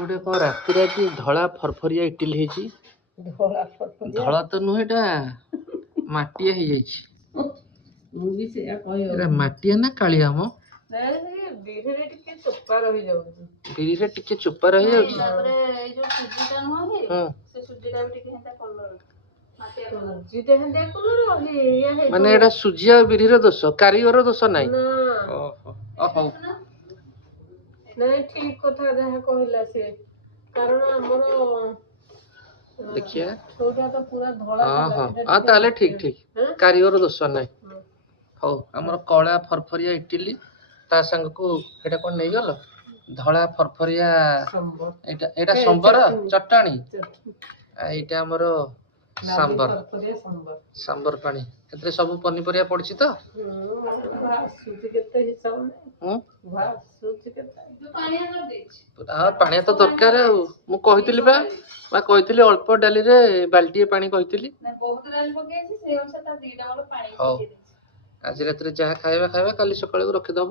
ଗୋଟେ କଣ ରାତିରେ ଆଜି ଧଳା ଫରଫରିଆ ଇଟିଲି ହେଇଛି। ଧଳା ତ ନୁହେଁ, ଏଟା ମାଟିଆ ହେଇଯାଇଛି। ମୁଁ ବି ସେଇଆ କହିବ। ଏଟା ମାଟିଆ ନା କାଳିଆ ମ? ବିରିରେ ଟିକେ ଚୋପା ରହିଯାଉଛି। ବିରିରେ ଟିକେ ଚୋପା ରହିଯାଉଛି। ତାପରେ ଏଇ ଯୋଉ ସୁଜିଟା ନୁହଁ କି, ସେ ସୁଜିଟା ବି ଟିକେ ହେନ୍ତା କଲର। ସୁଜିଟା ହେନ୍ତା କଲର ମାନେ ଏଟା ସୁଜି ଆଉ ବିରିର ଦୋଷ, କାରିଗର ଦୋଷ ନାହିଁ। ଓହୋ। ନାଇଁ ଠିକ କଥା ଯାହା କହିଲା ସେ, କାରଣ ଆମର ଦେଖିଆ। ସେଇଟା ତ ପୁରା ଧଳା ଥିଲା। ତାହେଲେ ଠିକ କାରିଗର ଦୋଷ ନାହିଁ। ହଉ, ଆମର କଳା ଫରଫରିଆ ଇଟିଲି ତା ସାଙ୍ଗକୁ ଏଇଟା କଣ ନେଇଗଲ? ଧଳା ଫରଫରିଆ ଏଇଟା ସମ୍ବର ଚଟଣି, ଏଇଟା ଆମର ସାମ୍ବର ପାଣି। ଏଥିରେ ସବୁ ପନିପରିବା ପଡିଛି ତ? ପାଣିଆ ତ ଦରକାର ଆଉ। ମୁଁ କହିଥିଲି ବା କହିଥିଲି ଅଳ୍ପ ଡାଲିରେ ବାଲ୍ଟିଏ ପାଣି କହିଥିଲି। ହଉ, ଆଜି ରାତିରେ ଯାହା ଖାଇବା କାଲି ସକାଳକୁ ରଖିଦବ।